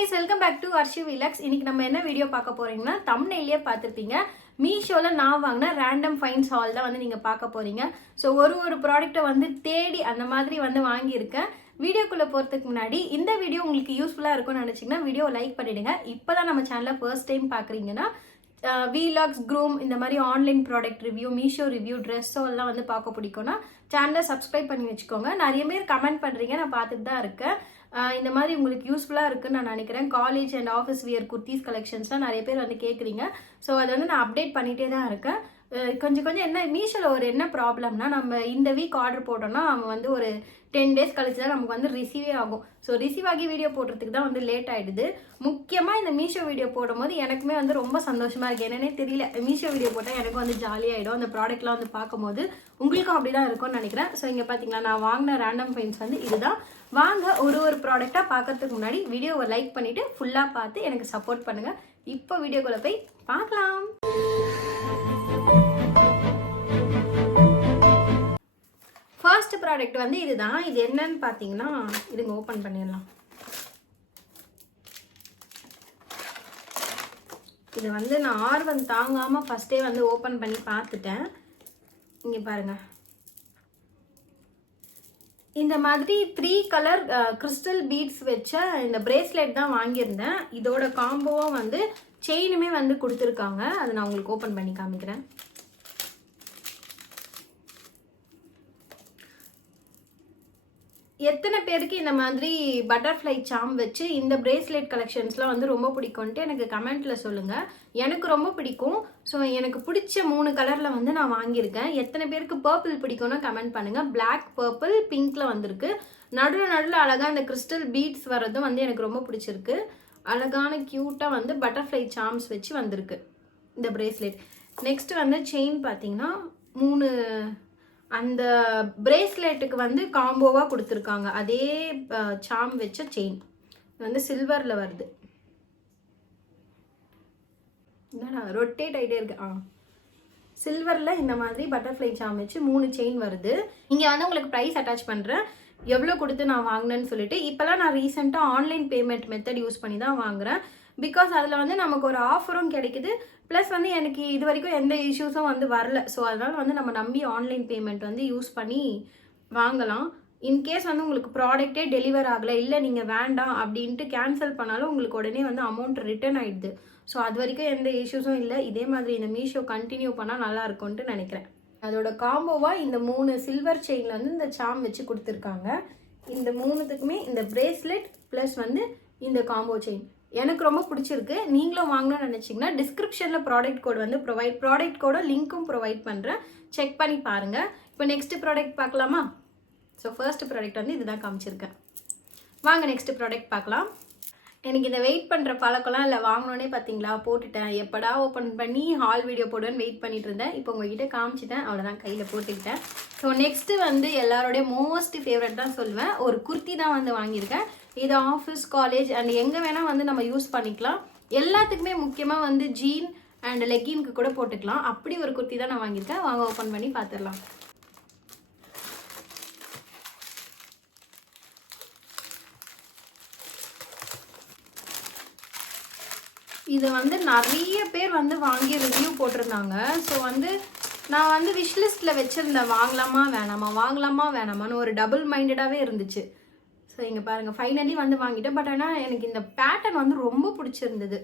guys, welcome back to Arshu Vlogs. இன்னைக்கு நம்ம என்ன வீடியோ பார்க்க போறீங்கன்னா thumbnailலயே பார்த்திருப்பீங்க. மீஷோல நான் வாங்கின random finds haul தான் வந்து நீங்க பார்க்க போறீங்க. சோ ஒரு ப்ராடக்ட்ட வந்து தேடி அந்த மாதிரி வந்து வாங்கி இருக்கேன். வீடியோக்குள்ள போறதுக்கு முன்னாடி இந்த வீடியோ உங்களுக்கு யூஸ்ஃபுல்லா இருக்கும்னு நினைச்சீங்கன்னா வீடியோ லைக் பண்ணிடுங்க. இப்போதான் நம்ம சேனலை ஃபர்ஸ்ட் டைம் பார்க்குறீங்கன்னா விலாக்ஸ் க்ரூம் இந்த மாதிரி online product review Meesho review ட்ரெஸ்ஸோ எல்லாம் வந்து பார்க்க பிடிக்கும்னா சேனலை சப்ஸ்கிரைப் பண்ணி வச்சுக்கோங்க. நிறைய பேர் கமெண்ட் பண்ணுறீங்க, நான் பார்த்துட்டு தான் இருக்கேன். இந்த மாதிரி உங்களுக்கு யூஸ்ஃபுல்லாக இருக்குன்னு நான் நினைக்கிறேன். College and office wear kurtis கலெக்ஷன்ஸ்லாம் நிறைய பேர் வந்து கேட்குறீங்க. ஸோ அதை வந்து நான் அப்டேட் பண்ணிகிட்டே தான் இருக்கேன். கொஞ்சம் என்ன மீஷோவில் ஒரு என்ன ப்ராப்ளம்னா, நம்ம இந்த வீக் ஆர்டர் போட்டோம்னா அவன் வந்து ஒரு 10 days கழிச்சு தான் நமக்கு வந்து ரிசீவே ஆகும். ஸோ ரிசீவ் ஆகி வீடியோ போடுறதுக்கு தான் வந்து லேட் ஆகிடுது. முக்கியமாக இந்த மீஷோ வீடியோ போடும்போது எனக்குமே வந்து ரொம்ப சந்தோஷமாக இருக்குது. என்னன்னே தெரியல, மீஷோ வீடியோ போட்டால் எனக்கும் வந்து ஜாலியாகிடும். அந்த ப்ராடக்ட்லாம் வந்து பார்க்கும்போது உங்களுக்கும் அப்படி தான் இருக்கும்னு நினைக்கிறேன். ஸோ இங்கே பார்த்தீங்களா, நான் வாங்கின ரேண்டம் ஃபைன்ஸ் வந்து இதுதான். வாங்க ஒரு ப்ராடக்டாக பார்க்கறதுக்கு முன்னாடி வீடியோவை லைக் பண்ணிவிட்டு ஃபுல்லாக பார்த்து எனக்கு சப்போர்ட் பண்ணுங்கள். இப்போ வீடியோக்குள்ளே போய் பார்க்கலாம். ஃபர்ஸ்ட் ப்ராடக்ட் வந்து இதுதான். இது என்னன்னு பார்த்தீங்கன்னா, இதுங்க ஓப்பன் பண்ணிடலாம். இது வந்து நான் ஆர்வம் தாங்காமல் ஃபஸ்ட்டே வந்து ஓப்பன் பண்ணி பார்த்துட்டேன். இங்கே பாருங்க, இந்த மாதிரி 3 கலர் கிறிஸ்டல் பீட்ஸ் வச்ச இந்த பிரேஸ்லெட் தான் வாங்கியிருந்தேன். இதோட காம்போவும் வந்து செயினுமே வந்து கொடுத்துருக்காங்க. அதை நான் உங்களுக்கு ஓப்பன் பண்ணி காமிக்கிறேன். எத்தனை பேருக்கு இந்த மாதிரி பட்டர்ஃப்ளை சாம் வச்சு இந்த பிரேஸ்லெட் கலெக்ஷன்ஸ்லாம் வந்து ரொம்ப பிடிக்கும்ன்ட்டு எனக்கு கமெண்ட்டில் சொல்லுங்கள். எனக்கு ரொம்ப பிடிக்கும். ஸோ எனக்கு பிடிச்ச 3 கலரில் வந்து நான் வாங்கியிருக்கேன். எத்தனை பேருக்கு பர்பிள் பிடிக்கும்னா கமெண்ட் பண்ணுங்கள். பிளாக், பர்பிள், பிங்க்கில் வந்திருக்கு. நடுவில் அழகாக இந்த கிறிஸ்டல் பீட்ஸ் வர்றதும் வந்து எனக்கு ரொம்ப பிடிச்சிருக்கு. அழகான க்யூட்டாக வந்து பட்டர்ஃப்ளை சாம்ஸ் வச்சு வந்திருக்கு இந்த பிரேஸ்லெட். நெக்ஸ்ட் வந்து செயின் பார்த்தீங்கன்னா 3 அந்த பிரேஸ்லெட்டுக்கு வந்து காம்போவாக கொடுத்துருக்காங்க. அதே சாம் வச்ச செயின் வந்து சில்வரில் வருது. என்னடா ரொட்டேட் ஆகிட்டே இருக்கு. சில்வரில் இந்த மாதிரி பட்டர்ஃப்ளை சாம் வச்சு 3 செயின் வருது. இங்கே வந்து உங்களுக்கு ப்ரைஸ் அட்டாச் பண்ணுறேன், எவ்வளோ கொடுத்து நான் வாங்கினேன்னு சொல்லிட்டு. இப்போலாம் நான் ரீசெண்டாக ஆன்லைன் பேமெண்ட் மெத்தட் யூஸ் பண்ணி தான் வாங்குறேன். பிகாஸ் அதில் வந்து நமக்கு ஒரு ஆஃபரும் கிடைக்குது. ப்ளஸ் வந்து எனக்கு இது வரைக்கும் எந்த இஷ்யூஸும் வந்து வரல. ஸோ அதனால் வந்து நம்ம நம்பி ஆன்லைன் பேமெண்ட் வந்து யூஸ் பண்ணி வாங்கலாம். இன்கேஸ் வந்து உங்களுக்கு ப்ராடக்டே டெலிவர் ஆகலை, இல்லை நீங்கள் வேண்டாம் அப்படின்ட்டு கேன்சல் பண்ணாலும் உங்களுக்கு உடனே வந்து அமௌண்ட் ரிட்டர்ன் ஆகிடுது. ஸோ அது வரைக்கும் எந்த இஷ்யூஸும் இல்லை. இதே மாதிரி இந்த மீஷோ கண்டினியூ பண்ணால் நல்லா இருக்கும்ன்ட்டு நினைக்கிறேன். அதோட காம்போவாக இந்த 3 சில்வர் செயினில் வந்து இந்த சாம் வச்சு கொடுத்துருக்காங்க. இந்த 3த்துக்குமே இந்த பிரேஸ்லெட் ப்ளஸ் வந்து இந்த காம்போ செயின் எனக்கு ரொம்ப பிடிச்சிருக்கு. நீங்களும் வாங்கணும்னு நினச்சிங்கன்னா டிஸ்கிரிப்ஷனில் ப்ராடக்ட் கோட் வந்து ப்ராடக்ட் கோட லிங்க்கும் ப்ரொவைட் பண்ணுறேன், செக் பண்ணி பாருங்கள். இப்போ நெக்ஸ்ட் ப்ராடக்ட் பார்க்கலாமா? ஸோ ஃபர்ஸ்ட் ப்ராடக்ட் வந்து இதுதான் காமிச்சிருக்கேன். வாங்க நெக்ஸ்ட் ப்ராடக்ட் பார்க்கலாம். எனக்கு இந்த வெயிட் பண்ணுற பழக்கம்லாம் இல்லை. வாங்கினோன்னே பார்த்தீங்களா போட்டுட்டேன். எப்படா ஓப்பன் பண்ணி ஹால் வீடியோ போடுவேன்னு வெயிட் பண்ணிட்டு இருந்தேன். இப்போ உங்ககிட்ட காமிச்சிட்டேன், அவ்வளோதான், கையில் போட்டுக்கிட்டேன். ஸோ நெக்ஸ்ட்டு வந்து எல்லாரோடைய மோஸ்ட் ஃபேவரட் தான் சொல்லுவேன். ஒரு குர்த்தி தான் வந்து வாங்கியிருக்கேன். இது ஆஃபீஸ், காலேஜ் அண்ட் எங்கே வேணால் வந்து நம்ம யூஸ் பண்ணிக்கலாம். எல்லாத்துக்குமே முக்கியமாக வந்து ஜீன் அண்ட் லெக்கின்க்கு கூட போட்டுக்கலாம். அப்படி ஒரு குர்த்தி தான் நான் வாங்கியிருக்கேன். வாங்க ஓப்பன் பண்ணி பார்த்துடலாம். இதை வந்து நிறைய பேர் வந்து வாங்கி ரிவ்யூ போட்டிருந்தாங்க. ஸோ வந்து நான் வந்து விஷ்லிஸ்ட்டில் வச்சுருந்தேன், வாங்கலாமா வேணாமான்னு ஒரு டபுள் மைண்டடாகவே இருந்துச்சு. ஸோ இங்கே பாருங்கள், ஃபைனலி வந்து வாங்கிட்டேன். பட் ஆனால் எனக்கு இந்த பேட்டர்ன் வந்து ரொம்ப பிடிச்சிருந்தது.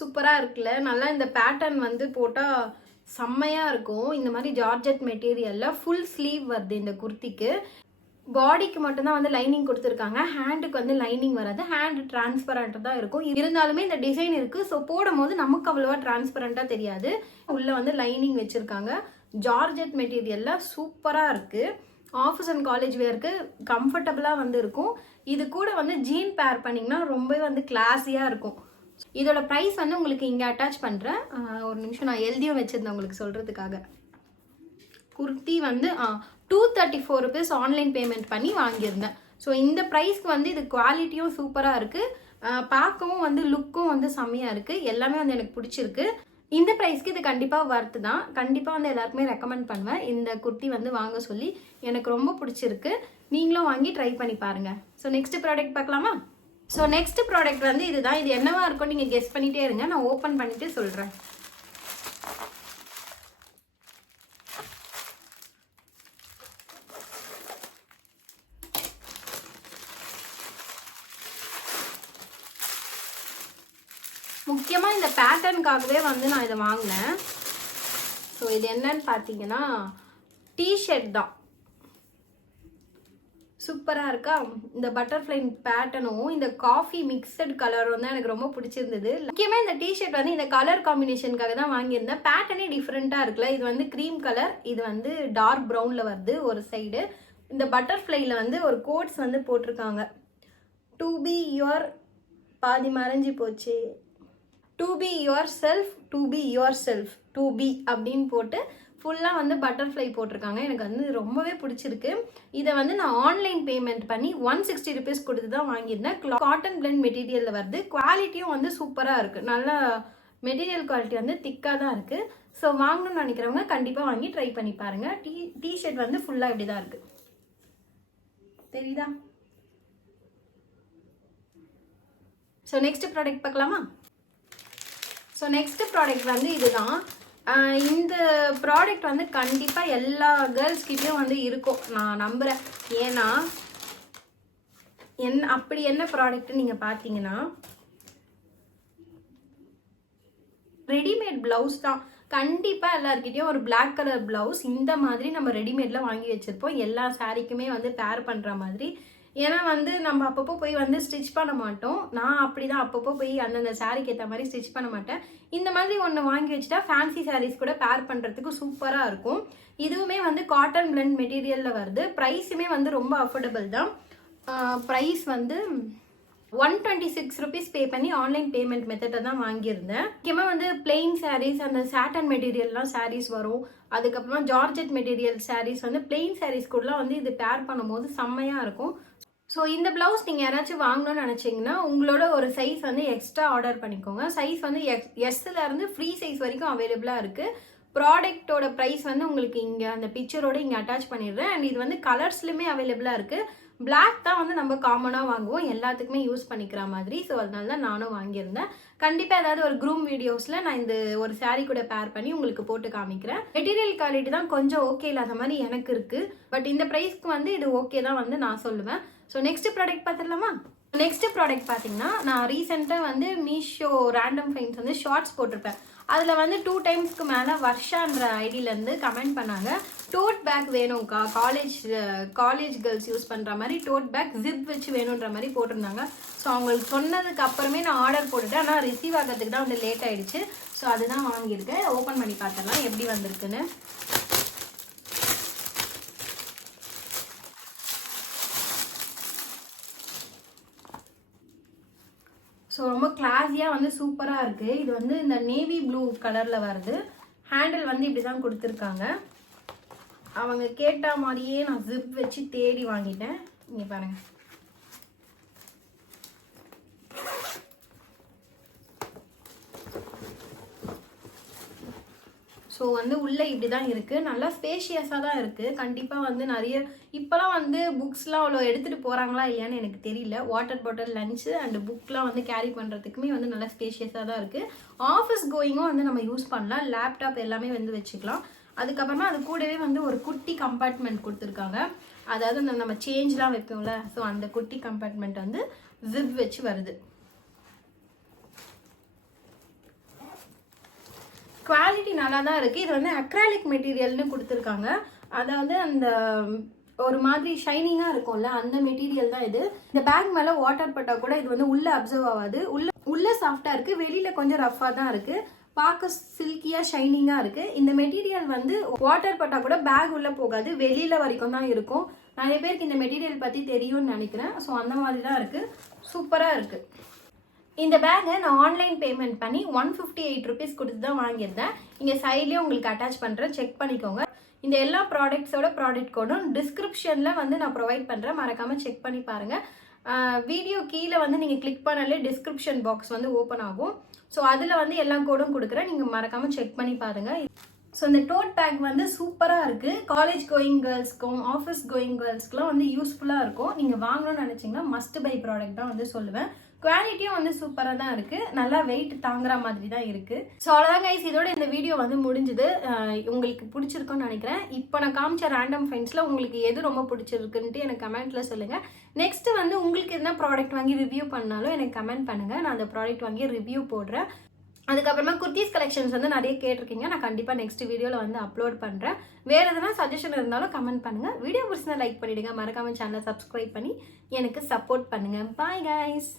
சூப்பராக இருக்குல்ல, நல்லா இந்த பேட்டர்ன் வந்து போட்டால் செம்மையாக இருக்கும். இந்த மாதிரி ஜார்ஜெட் மெட்டீரியலில் ஃபுல் ஸ்லீவ் வருது இந்த குர்த்திக்கு. பாடிக்கு மட்டும்தான் வந்து லைனிங் கொடுத்துருக்காங்க, ஹேண்டுக்கு வந்து லைனிங் வராது. ஹேண்ட் டிரான்ஸ்பரண்ட்டாக தான் இருக்கும். இருந்தாலுமே இந்த டிசைன் இருக்குது. ஸோ போடும் போது நமக்கு அவ்வளோவா டிரான்ஸ்பரண்ட்டாக தெரியாது. உள்ளே வந்து லைனிங் வச்சுருக்காங்க. ஜார்ஜெட் மெட்டீரியலில் சூப்பராக இருக்குது. ஆஃபீஸ் அண்ட் காலேஜ் வேருக்கு கம்ஃபர்டபுளாக வந்து இருக்கும். இது கூட வந்து ஜீன் பேர் பண்ணிங்கன்னா ரொம்பவே வந்து கிளாஸியாக இருக்கும். இதோட ப்ரைஸ் வந்து உங்களுக்கு இங்கே அட்டாச் பண்ணுறேன். ஒரு நிமிஷம், நான் எழுதியும் வச்சுருந்தேன் உங்களுக்கு சொல்கிறதுக்காக. குர்த்தி வந்து 234 rupees ஆன்லைன் பேமெண்ட் பண்ணி வாங்கியிருந்தேன். ஸோ இந்த ப்ரைஸ்க்கு வந்து இது குவாலிட்டியும் சூப்பராக இருக்குது. பார்க்கவும் வந்து லுக்கும் வந்து செம்மையாக இருக்குது. எல்லாமே வந்து எனக்கு பிடிச்சிருக்கு. இந்த ப்ரைஸ்க்கு இது கண்டிப்பாக ஒர்த்து தான். கண்டிப்பாக வந்து எல்லாருக்குமே ரெக்கமெண்ட் பண்ணுவேன் இந்த குர்த்தி வந்து வாங்க சொல்லி. எனக்கு ரொம்ப பிடிச்சிருக்கு. நீங்களும் வாங்கி ட்ரை பண்ணி பாருங்கள். ஸோ நெக்ஸ்ட் ப்ராடக்ட் பார்க்கலாமா? ஸோ நெக்ஸ்ட் ப்ராடக்ட் வந்து இதுதான். இது என்னவா இருக்கும் நீங்கள் கெஸ் பண்ணிகிட்டே இருங்க. நான் ஓப்பன் பண்ணிவிட்டு சொல்கிறேன். முக்கியமாக இந்த பேட்டர்னுக்காகவே வந்து நான் இதை வாங்கினேன். ஸோ இது என்னன்னு பார்த்தீங்கன்னா டிஷர்ட் தான். சூப்பராக இருக்கா? இந்த பட்டர்ஃப்ளை பேட்டர்னும் இந்த காஃபி மிக்சட் கலரும் வந்து எனக்கு ரொம்ப பிடிச்சிருந்தது. முக்கியமாக இந்த டிஷர்ட் வந்து இந்த கலர் காம்பினேஷனுக்காக தான் வாங்கியிருந்தேன். பேட்டர்னே டிஃப்ரெண்ட்டாக இருக்குல்ல. இது வந்து க்ரீம் கலர், இது வந்து டார்க் ப்ரௌனில் வருது ஒரு சைடு. இந்த பட்டர்ஃப்ளைல வந்து ஒரு கோட்ஸ் வந்து போட்டிருக்காங்க. டு பி யுவர் பாதி மறைஞ்சி போச்சு. To be yourself, to be yourself, to be அப்படின்னு போட்டு ஃபுல்லாக வந்து பட்டர்ஃப்ளை போட்டிருக்காங்க. எனக்கு வந்து ரொம்பவே பிடிச்சிருக்கு. இதை வந்து நான் ஆன்லைன் பேமெண்ட் பண்ணி 160 rupees கொடுத்து தான் வாங்கியிருந்தேன். காட்டன் பிளெண்ட் மெட்டீரியலில் வருது. குவாலிட்டியும் வந்து சூப்பராக இருக்குது. நல்ல மெட்டீரியல் குவாலிட்டி வந்து திக்காக தான் இருக்குது. ஸோ வாங்கணும்னு நினைக்கிறவங்க கண்டிப்பாக வாங்கி ட்ரை பண்ணி பாருங்கள். டிஷர்ட் வந்து ஃபுல்லாக இப்படி தான் இருக்குது. தெரியுதா? ஸோ நெக்ஸ்ட் ப்ராடக்ட் பார்க்கலாமா? ஸோ நெக்ஸ்ட் ப்ராடக்ட் வந்து இதுதான். இந்த ப்ராடக்ட் வந்து கண்டிப்பாக எல்லா கேர்ள்ஸ்கிட்டையும் வந்து இருக்கும் நான் நம்புகிறேன். ஏன்னா அப்படி என்ன ப்ராடக்ட்னு நீங்கள் பார்த்தீங்கன்னா ரெடிமேட் ப்ளவுஸ் தான். கண்டிப்பாக எல்லாருக்கிட்டையும் ஒரு பிளாக் கலர் ப்ளவுஸ் இந்த மாதிரி நம்ம ரெடிமேடில் வாங்கி வச்சுருப்போம். எல்லா சாரீக்குமே வந்து பேர் பண்ணுற மாதிரி. ஏன்னா வந்து நம்ம அப்பப்போ போய் வந்து ஸ்டிச் பண்ண மாட்டோம். நான் அப்படி தான் அப்பப்போ போய் அந்தந்த சாரீக்கு ஏற்ற மாதிரி ஸ்டிச் பண்ண மாட்டேன். இந்த மாதிரி ஒன்று வாங்கி வச்சுட்டா ஃபேன்சி சாரீஸ் கூட பேர் பண்ணுறதுக்கு சூப்பராக இருக்கும். இதுவுமே வந்து காட்டன் பிளெண்ட் மெட்டீரியலில் வருது. ப்ரைஸுமே வந்து ரொம்ப அஃபோர்டபுள் தான். ப்ரைஸ் வந்து 126 rupees பே பண்ணி ஆன்லைன் பேமெண்ட் மெத்தடை தான் வாங்கியிருந்தேன். முக்கியமாக வந்து பிளெயின் சாரீஸ், அந்த சாட்டன் மெட்டீரியல்லாம் சாரீஸ் வரும். அதுக்கப்புறமா ஜார்ஜெட் மெட்டீரியல் சாரீஸ் வந்து பிளெயின் சாரீஸ் கூடலாம் வந்து இது பேர் பண்ணும்போது செம்மையாக இருக்கும். ஸோ இந்த ப்ளவுஸ் நீங்கள் யாராச்சும் வாங்கணும்னு நினச்சிங்கன்னா உங்களோட ஒரு சைஸ் வந்து எக்ஸ்ட்ரா ஆர்டர் பண்ணிக்கோங்க. சைஸ் வந்து எஸ்லேருந்து ஃப்ரீ சைஸ் வரைக்கும் அவைலபிளாக இருக்குது. ப்ராடக்டோட ப்ரைஸ் வந்து உங்களுக்கு இங்கே அந்த பிக்சரோட இங்கே அட்டாச் பண்ணிடுறேன். அண்ட் இது வந்து கலர்ஸ்லையுமே அவைலபிளாக இருக்குது. பிளாக் தான் வந்து நம்ம காமனாக வாங்குவோம், எல்லாத்துக்குமே யூஸ் பண்ணிக்கிற மாதிரி. ஸோ அதனால தான் நானும் வாங்கியிருந்தேன். கண்டிப்பாக ஏதாவது ஒரு க்ரூம் வீடியோஸில் நான் இந்த ஒரு சாரீ கூட பேர் பண்ணி உங்களுக்கு போட்டு காமிக்கிறேன். மெட்டீரியல் குவாலிட்டி தான் கொஞ்சம் ஓகே இல்லாத மாதிரி எனக்கு இருக்குது. பட் இந்த ப்ரைஸ்க்கு வந்து இது ஓகே தான் வந்து நான் சொல்லுவேன். ஸோ நெக்ஸ்ட் ப்ராடக்ட் பார்த்துடலாமா? நெக்ஸ்ட் ப்ராடக்ட் பார்த்தீங்கன்னா நான் ரீசெண்டாக வந்து மீஷோ ரேண்டம் ஃபைன்ஸ் வந்து ஷார்ட்ஸ் போட்டிருப்பேன். அதில் வந்து 2 டைம்ஸ்க்கு மேலே வர்ஷான்ற ஐடியிலேருந்து கமெண்ட் பண்ணாங்க, டோட் பேக் வேணும்க்கா, காலேஜ் கேர்ள்ஸ் யூஸ் பண்ணுற மாதிரி டோட் பேக் ஜிப் வச்சு வேணுன்ற மாதிரி போட்டிருந்தாங்க. ஸோ அவங்களுக்கு சொன்னதுக்கு அப்புறமே நான் ஆர்டர் போட்டுட்டேன். ஆனால் ரிசீவ் ஆகிறதுக்கு தான் வந்து லேட் ஆகிடுச்சு. ஸோ அதுதான் வாங்கியிருக்கேன். ஓப்பன் பண்ணி பார்த்துடலாம் எப்படி வந்திருக்குன்னு. ஸோ ரொம்ப கிளாஸியாக வந்து சூப்பராக இருக்குது. இது வந்து இந்த நேவி ப்ளூ கலரில் வருது. ஹேண்டில் வந்து இப்படி தான் கொடுத்துருக்காங்க. அவங்க கேட்ட மாதிரியே நான் ஜிப் வச்சு தேடி வாங்கிட்டேன். இங்கே பாருங்கள். ஸோ வந்து உள்ளே இப்படி தான் இருக்குது. நல்லா ஸ்பேஷியஸாக தான் இருக்குது. கண்டிப்பாக வந்து நிறைய இப்போலாம் வந்து புக்ஸ்லாம் அவ்வளோ எடுத்துகிட்டு போகிறாங்களா இல்லையான்னு எனக்கு தெரியல. வாட்டர் பாட்டில், லஞ்சு அண்ட் புக்லாம் வந்து கேரி பண்ணுறதுக்குமே வந்து நல்லா ஸ்பேஷியஸாக தான் இருக்குது. ஆஃபீஸ் கோயிங்கும் வந்து நம்ம யூஸ் பண்ணலாம். லேப்டாப் எல்லாமே வந்து வச்சுக்கலாம். அதுக்கப்புறமா அது கூடவே வந்து ஒரு குட்டி கம்பார்ட்மெண்ட் கொடுத்துருக்காங்க. அதாவது நம்ம சேஞ்ச்லாம் வைப்போம்ல, ஸோ அந்த குட்டி கம்பார்ட்மெண்ட் வந்து ஜிப் வச்சு வருது. குவாலிட்டி நல்லா தான் இருக்குது. இது வந்து அக்ராலிக் மெட்டீரியல்னு கொடுத்துருக்காங்க. அதாவது அந்த ஒரு மாதிரி ஷைனிங்காக இருக்கும்ல, அந்த மெட்டீரியல் தான் இது. இந்த பேக் மேலே வாட்டர் பட்டால் கூட இது வந்து உள்ளே அப்சர்வ் ஆகாது. உள்ளே சாஃப்டாக இருக்குது, வெளியில் கொஞ்சம் ரஃபாக தான் இருக்குது. பார்க்க சில்கியாக ஷைனிங்காக இருக்குது. இந்த மெட்டீரியல் வந்து வாட்டர் பட்டால் கூட பேக் உள்ளே போகாது, வெளியில் வரைக்கும் தான் இருக்கும். நிறைய பேருக்கு இந்த மெட்டீரியல் பற்றி தெரியும்னு நினைக்கிறேன். ஸோ அந்த மாதிரி தான் இருக்குது. சூப்பராக இருக்குது. இந்த பேக்கை நான் ஆன்லைன் பேமெண்ட் பண்ணி 158 rupees கொடுத்து தான் வாங்கியிருந்தேன். இங்கே சைட்லேயே உங்களுக்கு அட்டாச் பண்ணுறேன், செக் பண்ணிக்கோங்க. இந்த எல்லா ப்ராடக்ட்ஸோட ப்ராடக்ட் கோடும் டிஸ்கிரிப்ஷனில் வந்து நான் ப்ரொவைட் பண்ணுறேன், மறக்காமல் செக் பண்ணி பாருங்கள். வீடியோ கீழே வந்து நீங்கள் கிளிக் பண்ணாலே டிஸ்கிரிப்ஷன் பாக்ஸ் வந்து ஓப்பன் ஆகும். ஸோ அதில் வந்து எல்லா கோடும் கொடுக்குறேன், நீங்கள் மறக்காமல் செக் பண்ணி பாருங்கள். ஸோ இந்த டோட் பேக் வந்து சூப்பராக இருக்குது. காலேஜ் கோயிங் கேர்ள்ஸ்க்கும் ஆஃபீஸ் கோயிங் கேர்ள்ஸ்க்குலாம் வந்து யூஸ்ஃபுல்லாக இருக்கும். நீங்கள் வாங்கணும்னு நினச்சிங்கன்னா மஸ்ட் பை ப்ராடக்ட் தான் வந்து சொல்லுவேன். குவாலிட்டியும் வந்து சூப்பராக தான் இருக்குது, நல்லா வெயிட் தாங்குற மாதிரி தான் இருக்குது. ஸோ அவ்வளோதான் கைஸ், இதோட இந்த வீடியோ வந்து முடிஞ்சுது. உங்களுக்கு பிடிச்சிருக்குன்னு நினைக்கிறேன். இப்போ நான் காமிச்ச ரேண்டம் ஃபைண்ட்ஸில் உங்களுக்கு எது ரொம்ப பிடிச்சிருக்குன்ட்டு எனக்கு கமெண்ட்டில் சொல்லுங்கள். நெக்ஸ்ட்டு வந்து உங்களுக்கு எதனா ப்ராடக்ட் வாங்கி ரிவ்யூ பண்ணாலும் எனக்கு கமெண்ட் பண்ணுங்கள், நான் அந்த ப்ராடக்ட் வாங்கி ரிவ்யூ போடுறேன். அதுக்கப்புறமா குர்த்திஸ் கலெக்ஷன்ஸ் வந்து நிறைய கேட்டிருக்கீங்க, நான் கண்டிப்பாக நெக்ஸ்ட் வீடியோவில் வந்து அப்லோட் பண்ணுறேன். வேறு எதனா சஜஷன் இருந்தாலும் கமெண்ட் பண்ணுங்கள். வீடியோ பிடிச்சிருந்தா லைக் பண்ணிவிடுங்க, மறக்காமல் சேனலை சப்ஸ்கிரைப் பண்ணி எனக்கு சப்போர்ட் பண்ணுங்கள். Bye guys.